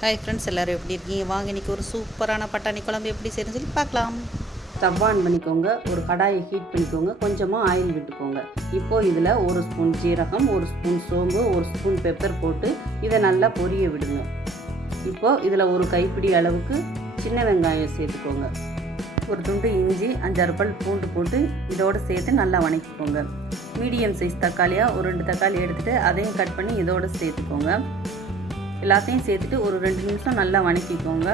Hi friends, எல்லோரும் எப்படி இருக்கீங்க? வாங்க இன்றைக்கி ஒரு சூப்பரான பட்டாணி குழம்பு எப்படி செய்யணும்னு சொல்லி பார்க்கலாம். ஸ்டவ் ஆன் பண்ணிக்கோங்க. ஒரு கடாயை ஹீட் பண்ணிக்கோங்க. கொஞ்சமாக ஆயில் விட்டுக்கோங்க. இப்போது இதில் ஒரு ஸ்பூன் ஜீரகம், ஒரு ஸ்பூன் சோம்பு, ஒரு ஸ்பூன் பெப்பர் போட்டு இதை நல்லா பொரிய விடுங்க. இப்போது இதில் ஒரு கைப்பிடி அளவுக்கு சின்ன வெங்காயம் சேர்த்துக்கோங்க. ஒரு துண்டு இஞ்சி, 5-6 பல் பூண்டு போட்டு இதோடு சேர்த்து நல்லா வணக்கிக்கோங்க. மீடியம் சைஸ் தக்காளியாக ஒரு 2 தக்காளி எடுத்துகிட்டு அதையும் கட் பண்ணி இதோடு சேர்த்துக்கோங்க. எல்லாத்தையும் சேர்த்துட்டு ஒரு 2 நிமிஷம் நல்லா வணக்கிக்கோங்க.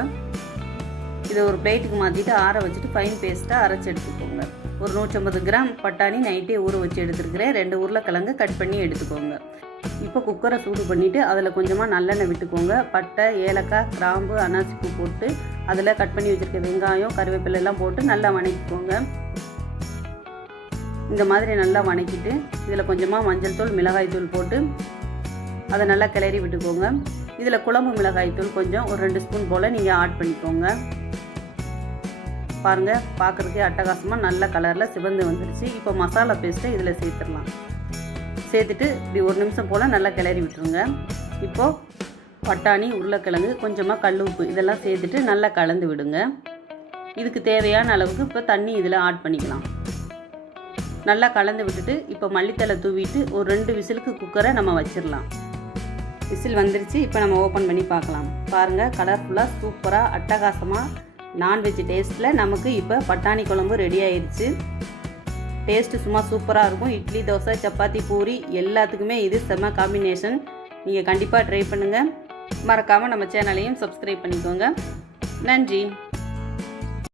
இதை ஒரு பிளேட்டுக்கு மாற்றிட்டு ஆற வச்சுட்டு ஃபைன் பேஸ்ட்டாக அரைச்சி எடுத்துக்கோங்க. ஒரு 150 கிராம் பட்டாணி நைட்டே ஊற வச்சு எடுத்துருக்கிறேன். 2 உருளைக்கிழங்கு கட் பண்ணி எடுத்துக்கோங்க. இப்போ குக்கரை சூடு பண்ணிவிட்டு அதில் கொஞ்சமாக நல்லெண்ணெய் விட்டுக்கோங்க. பட்டை, ஏலக்காய், கிராம்பு, அன்னாசிப்பூ போட்டு அதில் கட் பண்ணி வச்சுருக்க வெங்காயம், கருவேப்பிலை எல்லாம் போட்டு நல்லா வணக்கிக்கோங்க. இந்த மாதிரி நல்லா வணக்கிட்டு இதில் கொஞ்சமாக மஞ்சள் தூள், மிளகாய் தூள் போட்டு அதை நல்லா கிளறி விட்டுக்கோங்க. இதில் குழம்பு மிளகாய் தூள் கொஞ்சம் ஒரு 2 ஸ்பூன் போல் நீங்கள் ஆட் பண்ணிக்கோங்க. பாருங்கள், பார்க்குறதுக்கே அட்டகாசமாக நல்ல கலரில் சிவந்து வந்துடுச்சு. இப்போ மசாலா பேஸ்ட்டை இதில் சேர்த்துடலாம். சேர்த்துட்டு இப்படி 1 நிமிஷம் போல் நல்லா கிளறி விட்டுருங்க. இப்போது பட்டாணி, உருளைக்கிழங்கு, கொஞ்சமாக கல் உப்பு இதெல்லாம் சேர்த்துட்டு நல்லா கலந்து விடுங்க. இதுக்கு தேவையான அளவுக்கு இப்போ தண்ணி இதில் ஆட் பண்ணிக்கலாம். நல்லா கலந்து விட்டுட்டு இப்போ மல்லித்தலை தூவிட்டு ஒரு 2 விசிலுக்கு குக்கரை நம்ம வச்சிடலாம். விசில் வந்துருச்சு. இப்போ நம்ம ஓப்பன் பண்ணி பார்க்கலாம். பாருங்கள், கலர்ஃபுல்லாக சூப்பராக அட்டகாசமாக நான்வெஜ் டேஸ்ட்டில் நமக்கு இப்போ பட்டாணி குழம்பு ரெடி ஆயிடுச்சு. டேஸ்ட்டு சும்மா சூப்பராக இருக்கும். இட்லி, தோசை, சப்பாத்தி, பூரி எல்லாத்துக்குமே இது செம்ம காம்பினேஷன். நீங்கள் கண்டிப்பாக ட்ரை பண்ணுங்கள். மறக்காமல் நம்ம சேனலையும் சப்ஸ்கிரைப் பண்ணிக்கோங்க. நன்றி.